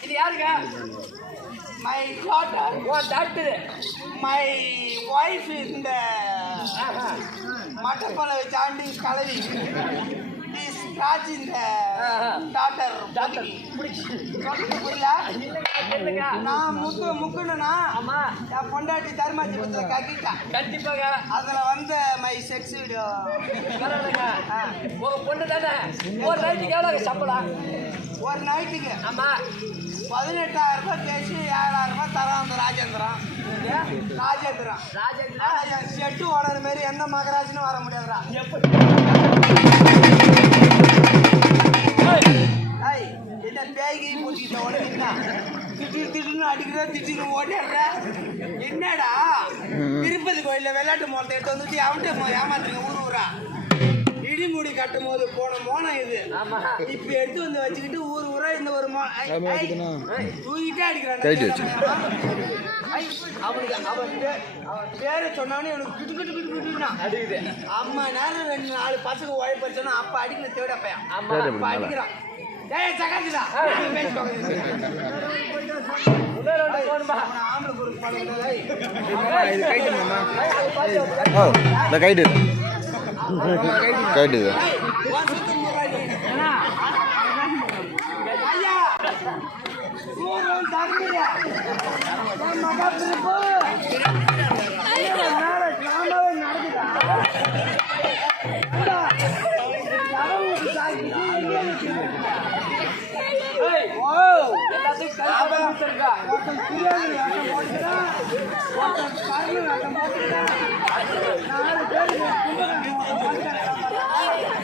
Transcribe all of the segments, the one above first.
இது யாருங்க my daughter உன் டாக்டர் மை ஒய்ஃப் இந்த மட்டப்பழ சாண்டி கலவி ஸ்கிராச் இந்த டாக்டர் சொல்லிட்டு புரியல நான் முக்கு முக்குனா என் பொண்டாட்டி தர்மாஜி பத்திர கட்டிட்டேன் கண்டிப்பாங்க அதுல வந்து மை செக்ஸ் வீடியோ பரவாயில்லைங்க உங்க பொண்ணு தானே? ஒரு நைட்டுக்கு எவ்வளோ சம்பளம்? ஒரு நைட்டுக்கு ஆமா. பதினெட்டாயிரம் ரூபாய் கேஷ் ஏழாயிரம் ரூபாய் தரான் அந்த ராஜேந்திரன். ராஜேந்திரன். ராஜேந்திரா ஆனா என் செட்டு ஓடுற மாதிரி எந்த மகராஜனும் வர முடியாதுடா. ஏய், விளையாட்டு மோளத்தை எடுத்து வந்துட்டு அவன்கிட்ட ஏமாத்துறீங்க ஊர் ஊரா? இடிமுடி கட்டும் போது போன மோனம் இது. ஆமா. இப்ப எடுத்து வந்து வச்சுக்கிட்டு ஊர் ஊரா இந்த ஒரு தூக்கிட்டே அடிக்கிறான் அவனுக்கு அவன் அவன் பேரை சொன்னானே இவனுக்கு கிட்டு கிட்டு கிட்டு கிட்டுனா அடிக்குது. அம்மா நேரம் ரெண்டு நாலு பசங்க உழைப்படிச்சோன்னா அப்ப பையன் ஆமா. அப்ப அடிக்கிறான். ஏய் ஆம்பளை பண்ணுங்க ஏய். ஓ இந்த கைடு. கைடு. ஐயா மகா பிறப்பு ஒருத்தன் பிரியாணி வேட்டம் போட்டுக்கிறான் ஒருத்தன் கருணு வேட்டம் போட்டுக்கிறான் நாலு பேருக்கு கும்பகோணம் ஒருத்தன் போட்டுக்கிறான்.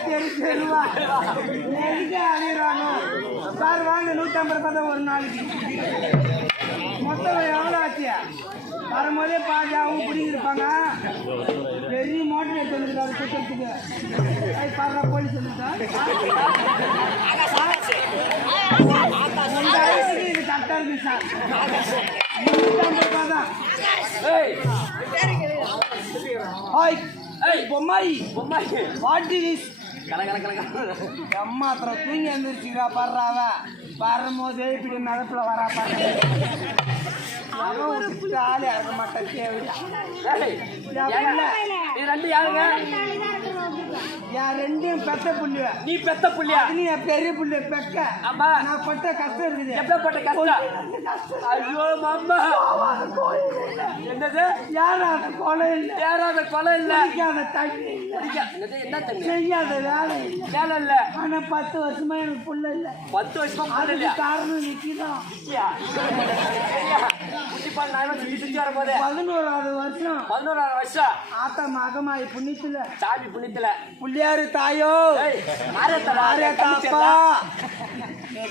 தெரு தெருவா எதுக்கு அழிறானோ சார் வாங்க நூற்றம்பது ரூபாய் தான் ஒரு நாளைக்கு மொத்தம் எவ்வளோ ஆச்சு வரும்போதே பாதி அவங்க பிடிங்கிருப்பாங்க பெரிய மோட்டர் எடுத்து வந்துருக்காரு சுத்தத்துக்கு பாடுறா போலீஸ் வந்துட்டா உங்க வயசுக்கு இது கரெக்டாக இருக்கு சார் நூற்றம்பது ரூபாய் தான் ஹாய் பொம்மாய் பொம்மாயி. வாட் இஸ் கல, கல, கல, கல. அம்மாத்திரம் தூங்கி எழுந்திருச்சுக்கிறா படுறாவ வரும்போது இப்படி நடப்புல வரா விட்டுட்டு ஆளே இறக்க மாட்டேன் தேவையா ரெண்டு யாருங்க? என் ரெண்டையும் பெத்த புள்ளு நீ பெத்த புள்ளியா? நீ பெரிய புள்ளு பெக்க. ஆமா. நான் பட்ட கஷ்டம் இருக்குது. எப்படிப்பட்ட கஷ்டம்? ஐயோ மாமா. என்னது? யாரும் அந்த கொலை இல்லை. ஏறாத கொலை இல்ல? குடிக்காத தண்ணி இல்லை. என்னது, என்ன தண்ணி? செய்யாத வேலை இல்லை. வேலை இல்ல. ஆனா பத்து வருஷமா எனக்கு புள்ள இல்லை. பத்து வருஷமா புள்ள இல்லையா? காரணம் வரும்போது பதினோராவது வருஷம். பதினோராறு வருஷம். ஆத்தா மகமாய் புண்ணியத்துல. சாமி புண்ணியத்துல. புள்ளியாரு மாரியத்தா, அப்பா நீ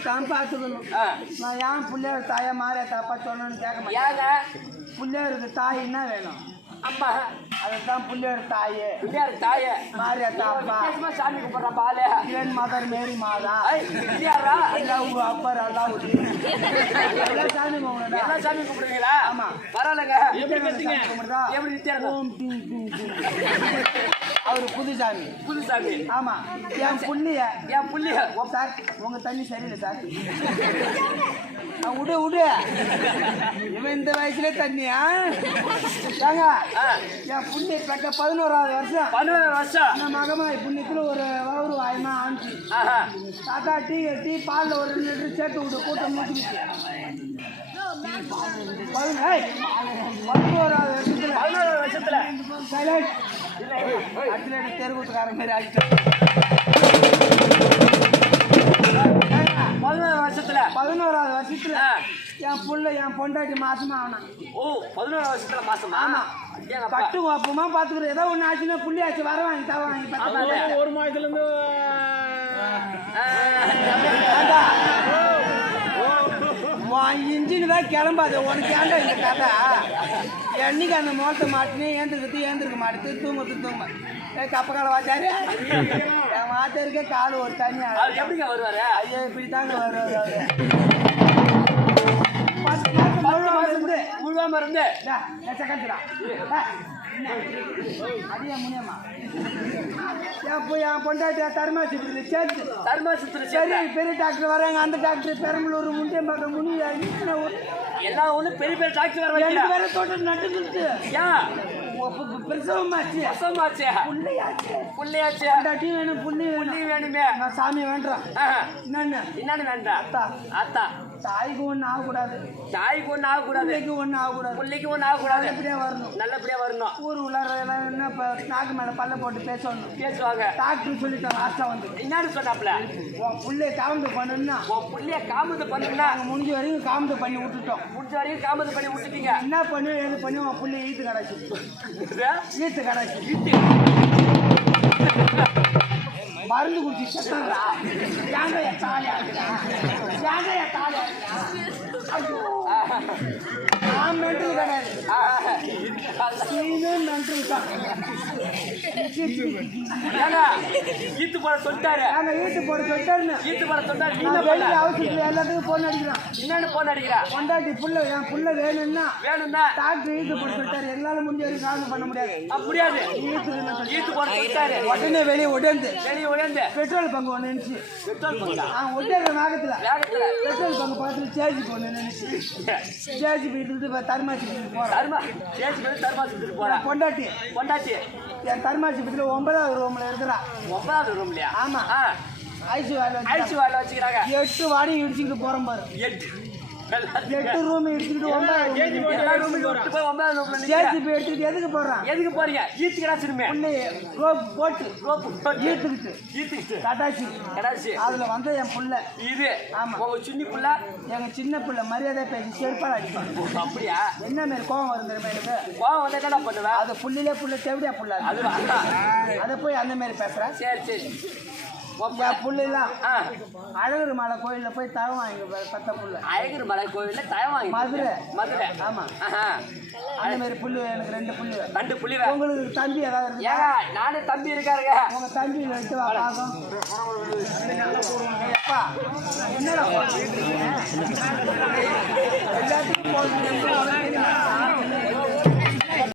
ஆ, நான் ஏன் புள்ளியாரு தாயா மாரியாத்தா அப்பா சொன்னேன்னு கேட்க மாட்டேன் புள்ளியாருக்கு தாய் என்ன வேணும் அம்மா அதுதான் புள்ளியாரு தாயே பிள்ளையாரு தாயே அப்பா வித்தியாசமா சாமி கும்பிடுற பாலு கிரண் மதர் மேரி மாதா எல்லாம் உங்க அப்பா எல்லாம் எல்லாம் சாமி எல்லா சாமி கும்பிடுவீங்களா ஆமா. பரவாயில்லைங்க எப்படி கும்பிடுறா எப்படி நித்தியானந்தம் ஓம் டிங் டிங் டிங். அவரு புது சாமி புது சாமி ஆமா. என் புள்ளிய என் புள்ளிய சார் உங்க தண்ணி சரியில்லை சார். விடு விடு. இவன் இந்த வயசுல தண்ணியா? ஏங்க ஆ, என் புண்ணி பெற்ற பதினோராவது வருஷம். பதினோரு வருஷம். நம்ம மகமாய் புண்ணியத்துல ஒரு ஒரு வாயமா ஆணிச்சு. ஆஹா. தாத்தா டீ டீ பாலில் ஒரு ரெண்டு லிட்டர் சேர்த்து விட்டு. கூட்டம் ஏய், பதினோராவது வருஷத்துல. பதினோரு வருஷத்துல. அடுத்த எனக்கு தெருக்கூத்துக்காரன் மாதிரி ஆகிட்டு பதினோரு வருஷத்துல. பதினோராவது வருஷத்துல என் புள்ள என் பொண்டாட்டி மாசமா ஆனா ஓ பதினோரு வருஷத்துல மாசமா? ஆமா. பட்டு கோப்பமா ஏதோ ஒண்ணு ஆச்சுன்னா புள்ளி ஆச்சு வர வாங்கி ஒரு மாதத்துல இருந்து இன்ஜின் தான் கிளம்பாது. உனக்கு ஏண்டா இந்த கதை? என்னைக்கு அந்த முகத்தை மாட்டினே ஏந்திருக்கிறது ஏந்திருக்க மாட்டேது தூங்குறது தூங்க ஏ கப்பக்கால வாச்சாரு. என் வாச்சாருக்கே கால் ஒரு தண்ணி எப்படிங்க வருவாரு? ஐயோ இப்படி தாங்க வருவாரு. பத்து முழுவதும் இருந்து முழுவாம இருந்து அடியா. என் போய் என் பொண்டாட்டி தருமாசி சேர்த்து தர்மாசத்துல சரி பெரிய டாக்டர் வராங்க அந்த டாக்டர் பெரம்பலூர் முண்டியம்பாக்கம் முனி எல்லாம் ஒண்ணு பெரிய பெரிய டாக்டர் வர ரெண்டு வைக்கல பேரும் தொட்டு நட்டுக்கிட்டு ஏன்? பிரசவமாச்சு கஷ்டமாச்சே புள்ளையாச்சு புள்ளையாச்சே பொண்டாட்டி வேணும் புள்ளி புள்ளி வேணும். நான் சாமி வேண்டாம். என்னன்னு? என்னன்னு வேண்டாம் அத்தா அத்தா தாய்க்கு ஒன்றும் ஆகக்கூடாது. தாய்க்கு ஒண்ணு ஆகக்கூடாது. பிள்ளைக்கு ஒன்றும் ஆகக்கூடாது. புள்ளைக்கு ஒண்ணு ஆகக்கூடாது. நல்லபடியா வரணும். நல்லபடியா வரணும். ஊர் உள்ளார என்ன இப்போ நாக்கு மேலே பல்ல போட்டு பேசணும். பேசுவாங்க. டாக்டர் சொல்லிட்டாங்க ஆச்சா வந்து. என்னன்னு சொன்னாப்ல உன் புள்ளைய காமெடி பண்ணணும்னா உன் புள்ளைய காமது பண்ணுன்னா நாங்கள் முடிஞ்ச வரைக்கும் காமெடி பண்ணி விட்டுட்டோம். முடிஞ்ச வரைக்கும் காமது பண்ணி விட்டுட்டீங்க. என்ன பண்ணி எது பண்ணி உன் புள்ளைய ஈத்து கிடச்சி ஈத்து கிடச்சி மருந்து குடிச்சு செத்தாங்களா ஏன்டா தாலியா தாலியா நான் மென்டல் கிடையாது மென்டல் தான் ஈத்து போட சொல்லிட்டாரு. நாங்கள் ஈட்டு போட சொல்லிட்டேன்னு ஈத்து போட சொல்லிட்டாரு. நீ நான் பண்ண? வெளியே அவசரத்தில் எல்லாத்துக்கும் ஃபோன் அடிக்கிறான். என்னன்னு போன் அடிக்கிறா? பொண்டாட்டி புள்ள என் புள்ள வேணும்னா வேணும்னா? டாக்டர் ஈட்டு போட சொல்லிட்டாரு. எங்களால் முடிஞ்ச வரைக்கும் காமெடி பண்ண முடியாது. அப்ப முடியாது ஈத்துக்கு சொல்லி ஈத்து போட சொல்லிட்டாரு. உடனே வெளியே உடந்து வெளியே உயர்ந்து பெட்ரோல் பங்கு ஒன்று நினைச்சு பெட்ரோல் போட்டா அவன் ஒட்டேற வேகத்தில். வேகத்துல. பெட்ரோல் பங்கு பக்கத்தில் சேஜி ஒன்று நினைச்சு சேஜி போயிட்டு இப்போ தருமாசி போகிறேன் தர்மா சேச்சு போய் பொண்டாட்டி. பொண்டாச்சி என் தருமாசி பக்கத்தில் ஒன்பதாவது ரூமில் இருக்கிறா. ஒன்பதாவது ரூம்லயா ஆமா. ஆ. ஐசி வேலை ஐசி வச்சுக்கிறாங்க. எட்டு வாடி இடிச்சுக்கிட்டு போகிறோம் பாரு. எட்டு. எட்டு ரூம் நிக்கிற. சேஜி போய் எடுத்துக்கிட்டு எதுக்கு போடுறான் எதுக்கு போறீங்க? சிறுமே? புள்ளி ரோப் போட்டு போட்டு ஈத்துக்கிட்டு. ஈத்துக்கிட்டு. கட்டாச்சி கடாசி. அதுல வந்த என் புள்ள. இது. ஆமா. உங்க சின்ன புள்ள? எங்க சின்ன பிள்ளை மரியாதை பேசி செருப்பால் அடிப்பான். அப்படியா? என்ன மாரி கோவம் வரும் தெரியுமா எனக்கு? கோவம் வந்தா என்ன பண்ணுவ? அது புள்ளிலே புள்ள தேவடியா புள்ள அது. அது போய் அந்த மாதிரி பேசுறேன் சரி சரி. புள்ளைலாம் ஆ. அழகர் மலை கோயில்ல போய் தவம் வாங்கி பத்த புள்ள. அழகர் மலை கோவில்ல தயம் வாங்கி மதுரை. மதுரை. ஆமா. அந்த மாதிரி புல்லு எனக்கு ரெண்டு புல்லு. ரெண்டு புள்ளிவ உங்களுக்கு தம்பி ஏதாவது இருக்கா? ஏங்க நானே தம்பி இருக்காருங்க. உங்க தம்பி எடுத்து வா பாக்கும் அப்பா என்னடா? எல்லாத்துக்கும்?